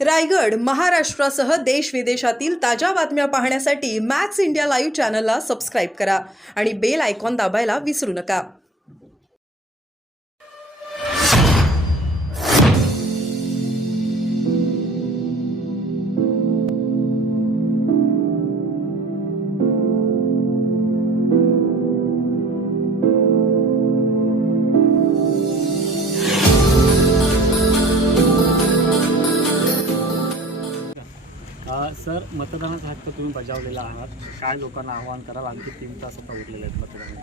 रायगड, महाराष्ट्रासह देश विदेशातील ताज्या बातम्या पाहण्यासाठी मॅक्स इंडिया लाईव्ह चॅनलला सबस्क्राईब करा आणि बेल आयकॉन दाबायला विसरू नका. सर, मतदानाचा हक्क तुम्ही बजावलेला आहात. काय लोकांना आवाहन कराल? आणखी 3 तास आता उरलेले आहेत मतदानाला.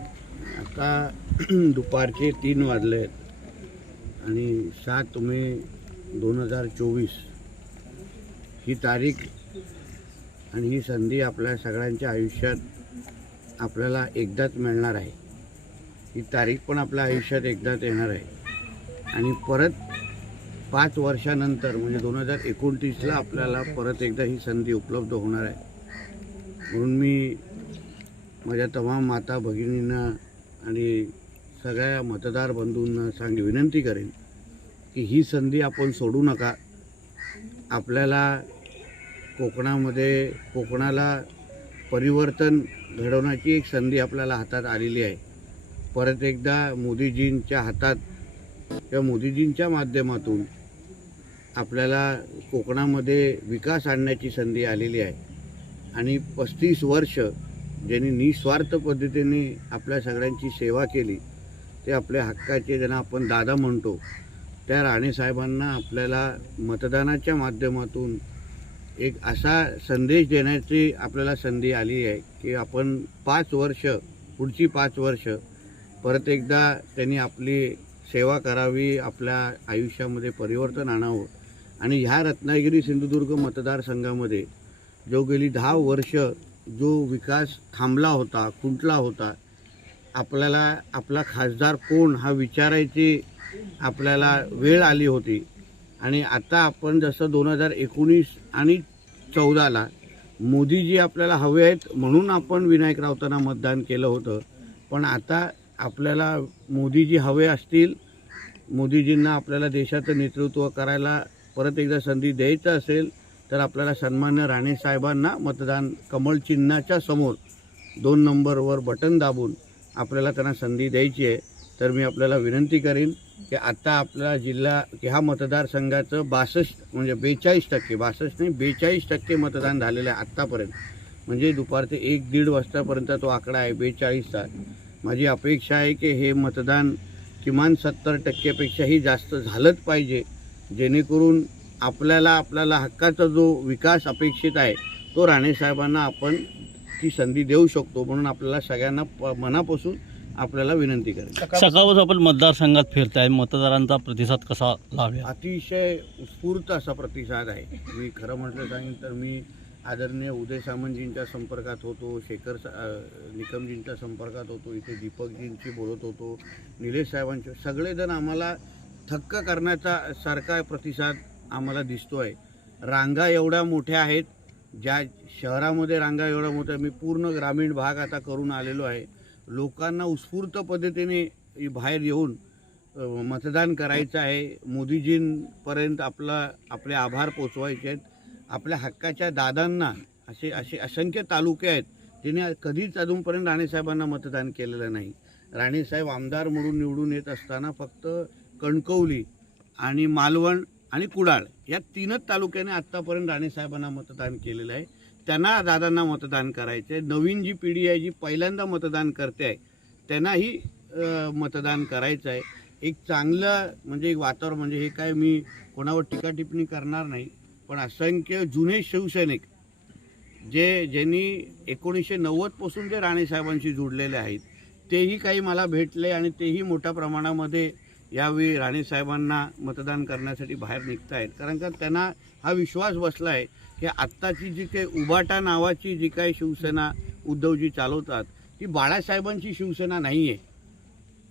आता दुपारचे 3 वाजले आहेत आणि 7 मे 2024 ही तारीख आणि ही संधी आपल्या सगळ्यांच्या आयुष्यात आपल्याला एकदाच मिळणार आहे. ही तारीख पण आपल्या आयुष्यात एकदाच येणार आहे आणि परत 5 वर्षानंतर म्हणजे 2029ला आपल्याला परत एकदा ही संधी उपलब्ध होणार आहे. म्हणून मी माझ्या तमाम माता भगिनींना आणि सगळ्या मतदार बंधूंना विनंती करेन की ही संधी आपण सोडू नका. आपल्याला कोकणाला परिवर्तन घडवण्याची एक संधी आपल्याला हातात आलेली आहे. परत एकदा मोदीजींच्या हातात किंवा मोदीजींच्या माध्यमातून आपल्याला कोकणामध्ये विकास आणण्याची संधी आलेली आहे आणि 35 वर्ष ज्यांनी निस्वार्थ पद्धतीने आपल्या सगळ्यांची सेवा केली, ते आपल्या हक्काचे ज्यांना आपण दादा म्हणतो, त्या राणेसाहेबांना आपल्याला मतदानाच्या माध्यमातून एक असा संदेश देण्याची आपल्याला संधी आली आहे की आपण 5 वर्ष, पुढची 5 वर्ष परत एकदा त्यांनी आपली सेवा करावी, आपल्या आयुष्यामध्ये परिवर्तन आणावं. आणि ह्या रत्नागिरी सिंधुदुर्ग मतदारसंघामध्ये जो गेली 10 वर्ष जो विकास थांबला होता, खुंटला होता, आपल्याला आपला खासदार कोण हा विचारायची आपल्याला वेळ आली होती. आणि आता आपण जसं 2019 आणि 14ला मोदीजी आपल्याला हवे आहेत म्हणून आपण विनायक राऊतांना मतदान केलं होतं, पण आता आपल्याला मोदीजी हवे असतील, मोदीजींना आपल्याला देशाचं नेतृत्व करायला परत एकदा संधी द्यायचं असेल तर आपल्याला सन्मान्य राणेसाहेबांना मतदान कमळ चिन्हाच्या समोर 2 नंबरवर बटन दाबून आपल्याला त्यांना संधी द्यायची आहे. तर मी आपल्याला विनंती करीन की आता आपला जिल्हा ह्या मतदारसंघाचं 62 म्हणजे 42% 62 नाही 42% मतदान झालेलं आहे आत्तापर्यंत. म्हणजे दुपारचे 1-1.5 वाजतापर्यंत तो आकडा आहे 42चा. माझी अपेक्षा आहे की हे मतदान किमान 70%पेक्षाही जास्त झालंच पाहिजे, जेणेकरून आपल्याला हक्काचा जो विकास अपेक्षित आहे तो राणेसाहेबांना आपण ती संधी देऊ शकतो. म्हणून आपल्याला सगळ्यांना मनापासून आपल्याला विनंती करेन. सकाळपासून आपण मतदारसंघात फिरताय, मतदारांचा प्रतिसाद कसा लाभेल? अतिशय उत्स्फूर्त असा प्रतिसाद आहे. मी खरं म्हटलं सांगेन तर मी आदरणीय उदय सामंतजींच्या संपर्कात होतो, शेखर निकमजींच्या संपर्कात होतो, इथे दीपकजींशी बोलत होतो, निलेश साहेबांचे सगळेजण आम्हाला थक्क करण्याचा सारखा प्रतिसाद आम्हाला दिसतो आहे. रांगा एवढ्या मोठ्या आहेत, ज्या शहरामध्ये रांगा एवढ्या मोठ्या, मी पूर्ण ग्रामीण भाग आता करून आलेलो आहे. लोकांना उत्स्फूर्त पद्धतीने बाहेर येऊन मतदान करायचं आहे. मोदीजींपर्यंत आपले आभार पोचवायचे आहेत. आपल्या हक्काच्या दादांना असे असंख्य तालुके आहेत ज्यांनी कधीच अजूनपर्यंत राणेसाहेबांना मतदान केलेलं नाही. राणेसाहेब आमदार म्हणून निवडून येत असताना फक्त कणकवली आणि मालवण आणि कुडाळ या 3च तालुक्याने आत्तापर्यंत राणेसाहेबांना मतदान केलेलं आहे. त्यांना दादांना मतदान करायचं आहे. नवीन जी पिढी आहे, जी पहिल्यांदा मतदान करते आहे, त्यांनाही मतदान करायचं आहे. एक चांगलं म्हणजे एक वातावरण, म्हणजे हे काय मी कोणावर टीका टिप्पणी करणार नाही, पण असंख्य जुने शिवसैनिक ज्यांनी 1990 पासून जे राणेसाहेबांशी जुडलेले आहेत, तेही काही मला भेटले आणि तेही मोठ्या प्रमाणामध्ये यावेळी राणेसाहेबांना मतदान करण्यासाठी बाहेर निघत आहेत. कारण का त्यांना हा विश्वास बसला आहे की आत्ताची जी काही उबाटा नावाची जी काही शिवसेना उद्धवजी चालवतात, ती बाळासाहेबांची शिवसेना नाही आहे.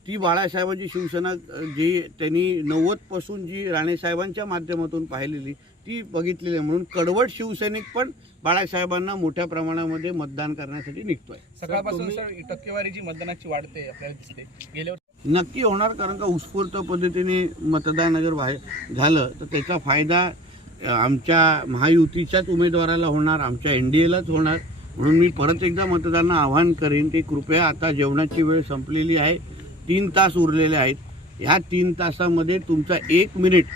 ती बाळासाहेबांची शिवसेना जी त्यांनी 90 पासून जी राणेसाहेबांच्या माध्यमातून पाहिलेली ती बघितलेली आहे. म्हणून कडवट शिवसैनिक पण बाळासाहेबांना मोठ्या प्रमाणामध्ये मतदान करण्यासाठी निघतोय. सकाळपासून टक्केवारी जी मतदानाची वाढते आपल्याला दिसते, गेल्यावर नक्की होणार, कारण का उत्स्फूर्त पद्धतीने मतदान जर बाहेर झालं तर त्याचा फायदा आमच्या महायुतीच्याच उमेदवाराला होणार, आमच्या NDAलाच होणार. म्हणून मी परत एकदा मतदारांना आवाहन करेन की कृपया, आता जेवणाची वेळ संपलेली आहे, 3 तास उरलेले आहेत. ह्या 3 तासामध्ये तुमचा 1 मिनिट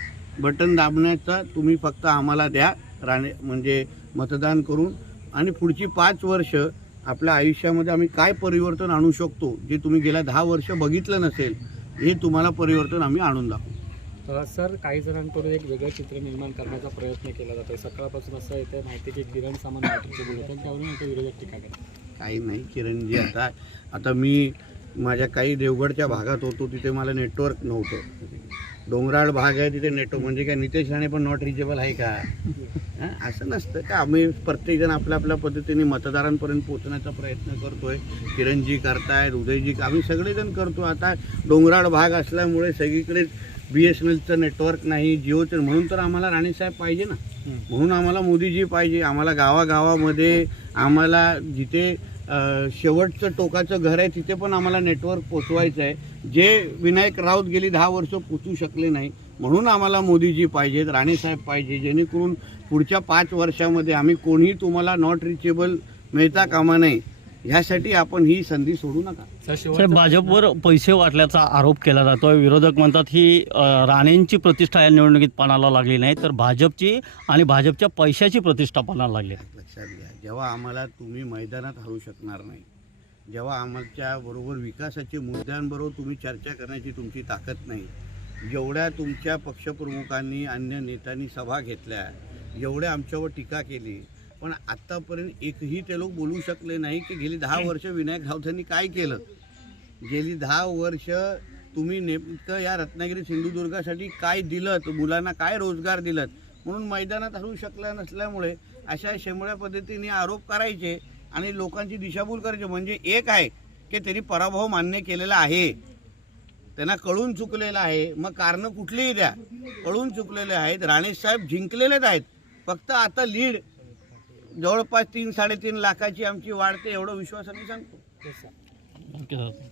बटन दाबण्याचा तुम्ही फक्त आम्हाला द्या, म्हणजे मतदान करून. आणि पुढची 5 वर्ष आपल्या आयुष्यामध्ये आम्ही काय परिवर्तन आणू शकतो, जे तुम्ही गेल्या 10 वर्ष बघितलं नसेल, हे तुम्हाला परिवर्तन आम्ही आणून दाखवू. सर, काही जणांकडून एक वेगळं चित्र निर्माण करण्याचा प्रयत्न केला जातो. सकाळपासून असं येतं माहिती की किरण सामंत मॅट्रिकचे बोलतात, त्यावरून आता विरोधक टीका करतात. काही नाही किरणजी, आता मी माझ्या काही देवगडच्या भागात होतो, तिथे मला नेटवर्क नव्हतं. डोंगराळ भाग आहे तिथे नेटवर्क, म्हणजे काय नितेश राणे पण नॉट रिचेबल आहे का? असं नसतं का. आम्ही प्रत्येकजण आपल्या आपल्या पद्धतीने मतदारांपर्यंत पोहोचण्याचा प्रयत्न करतोय. किरणजी करतायत, उदयजी, आम्ही सगळेजण करतो. आता डोंगराळ भाग असल्यामुळे सगळीकडे BSNLचं नेटवर्क नाही, जिओचं, म्हणून तर आम्हाला राणेसाहेब पाहिजे ना, म्हणून आम्हाला मोदीजी पाहिजे. आम्हाला गावागावामध्ये, आम्हाला जिथे शेवटचं टोकाचं घर आहे तिथे पण आम्हाला नेटवर्क पोचवायचं आहे, जे विनायक राऊत गेली 10 वर्ष पोचू शकले नाही. म्हणून आम्हाला मोदीजी पाहिजेत, राणेसाहेब पाहिजे, जेणेकरून पुढच्या 5 वर्षामध्ये आम्ही कोणीही तुम्हाला नॉट रिचेबल मिळता कामा नये, ह्यासाठी आपण ही संधी सोडू नका. सर, भाजपवर पैसे वाटल्याचा आरोप केला जातोय. विरोधक म्हणतात ही राणेंची प्रतिष्ठा या निवडणुकीत पणाला लागली नाही, तर भाजपची आणि भाजपच्या पैशाची प्रतिष्ठा पणाला लागली. लक्षात घ्या, जेव्हा आम्हाला तुम्ही मैदानात हरवू शकणार नाही, जेव्हा आमच्या बरोबर विकासाच्या मुद्द्यांबरोबर तुम्ही चर्चा करण्याची तुमची ताकद नाही, जेवढ्या तुमच्या पक्षप्रमुखांनी, अन्य नेत्यांनी सभा घेतल्या, एवढ्या आमच्यावर टीका केली, पण आत्तापर्यंत एकही ते लोक बोलू शकले नाही की गेली 10 वर्ष विनायक राऊतांनी काय केलं. गेली 10 वर्ष तुम्ही नेमकं या रत्नागिरी सिंधुदुर्गासाठी काय दिलं, मुलांना काय रोजगार दिलं, म्हणून मैदानात हरवू शकला नसल्यामुळे अशा शेंबड्या पद्धतीने आरोप करायचे आणि लोकांची दिशाभूल करायची. म्हणजे एक आहे की त्यांनी पराभव मान्य केलेला आहे, त्यांना कळून चुकलेलं आहे. मग कारणं कुठलीही द्या, कळून चुकलेले आहेत. राणेसाहेब जिंकलेलेच आहेत, फक्त आता लीड जवळपास 3-3.5 लाखाची आमची वाढते, एवढं विश्वासाने सांगतो. Okay sir.